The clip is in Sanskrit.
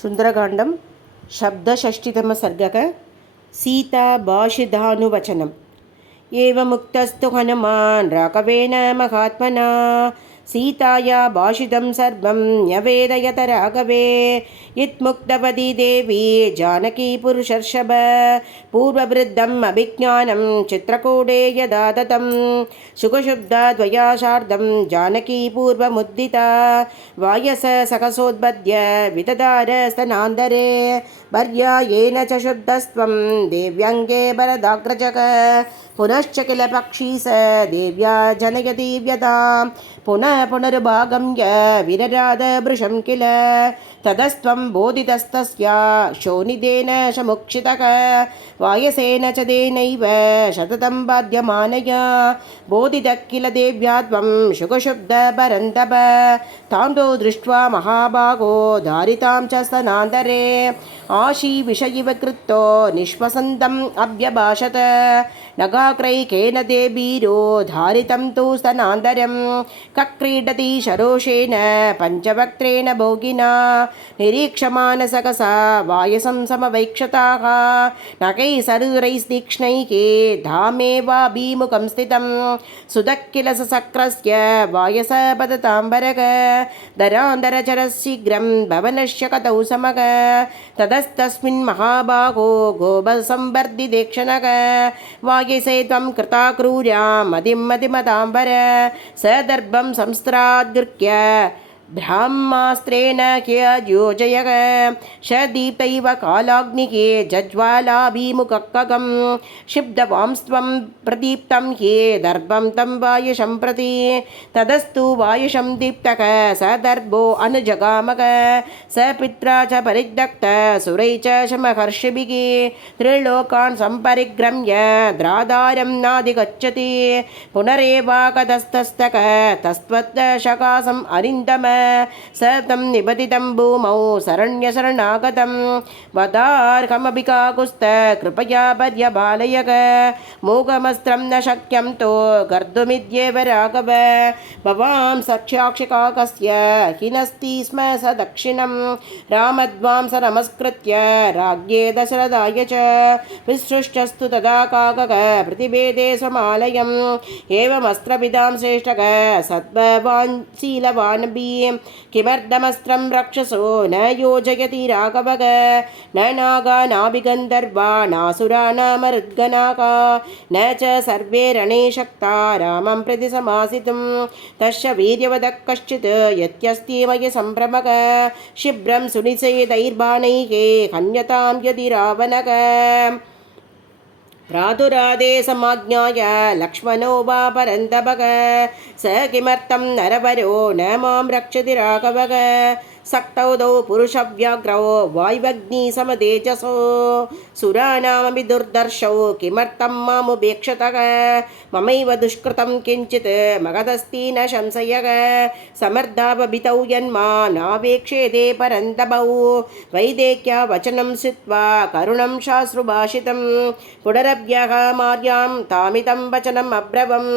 सुन्दरकाण्डं शब्दषष्टितमसर्गः सीताभाषितानुवचनम्। एवमुक्तस्तु हनुमान् राघवेन महात्मना सीताया भाषितं सर्वं न्यवेदयत राघवे। इत्मुक्तवती देवी जानकी पुरुषर्षभ पूर्ववृद्धम् अभिज्ञानं चित्रकूटे यदा दत्तं सुखशुब्धद्वया सार्धं जानकी पूर्वमुद्दिता वायस सकसोद्बद्ध्य विदधार स्तनान्तरे पर्यायेन च शुद्धस्त्वं देव्यङ्गे वरदाग्रजक पुनश्च किल पक्षी स देव्या जनयति व्यतां पुनः पुनर्भागम्य विरराद वृषं किल ततस्त्वं बोधितस्तस्या शोनिदेन शमुक्षितः वायसेन च तेनैव शततं बाध्यमानया बोधितः किल देव्या त्वं शुकशुब्धपरन्तप तां तु दृष्ट्वा महाभागो धारितां च स्तनान्तरे आशीविषयिव कृतो निःश्वसन्तम् अभ्यभाषत नगाक्रैकेन ते वीरो धारितं तु स्तनान्तरं कक्रीडति शरोषेण पञ्चवक्त्रेण भोगिना निरीक्षमानसकसा वायसं समवैक्षताः नखैः सरुरैस्तीक्ष्णैः धामेवाभिमुखं स्थितं सुतः किल ससक्रस्य वायसपदताम्बरग दरान्तरचरशीघ्रं भवनस्य कतौ समग ततस्तस्मिन् महाभागो गोपसंवर्धिदेक्षणः वायसे त्वं कृता क्रूर्यां मतिमताम्बर सदर्भं संस्त्राद्गृह्य ब्रह्मास्त्रेण ह्ययोजयः शदीप्तैव कालाग्निः जज्वालाभिमुखकं क्षिब्धवांस्त्वं प्रदीप्तं हि दर्भं तं वायुषं प्रति तदस्तु वायुषं दीप्तः स दर्भो अनुजगामः स पित्रा च परिदग्ध सुरैः च शमहर्षिभिः त्रिलोकान् सम्परिग्रम्य द्राधारं नाधिगच्छति पुनरेवागतस्तस्तक तस्त्वत्शकासम् अरिन्दम स तं निबदितं भूमौ शरण्यशरणागतं वदार्हमपि काकुस्त कृपया पर्यबालयक मोघमस्त्रं न शक्यं तो गर्दुमित्येव राघव भवां सख्याक्षिकाकस्य हिनस्ति स्म स दक्षिणं रामध्वां स नमस्कृत्य राज्ञे दशरथाय च विसृष्टस्तु तदा काकः प्रतिभेदे स्वमालयम् एवमस्त्रविदां श्रेष्ठः सद्भवान् शीलवानपि किमर्थमस्त्रं रक्षसो न योजयति राघवः न नागा नाभिगन्धर्वा नासुरा नामरुद्गणाः न च सर्वे रणे शक्ता रामं प्रति समासितुं तस्य वीर्यवदः कश्चित् यत्यस्ति मय सम्भ्रमः शिभ्रं सुनिषेधैर्बाणैः हन्यतां यदि रावणः प्रातुरादे समाज्ञाय लक्ष्मणो वा परन्तपः स किमर्थं नरवरो न मां रक्षति राघवः सक्तौ दौ पुरुषव्याघ्रौ वायुवग्निसमतेजसो सुराणामपि दुर्दर्शौ किमर्थं मामुपेक्षतः ममैव दुष्कृतं किञ्चित् मगधस्ति न संशयः समर्थावभितौ यन्मा नावेक्षेते परन्तपौ वैदेक्या वचनं श्रुत्वा करुणं शाश्रुभाषितं पुनरव्यः मार्यां तामितं वचनम् अब्रवम्।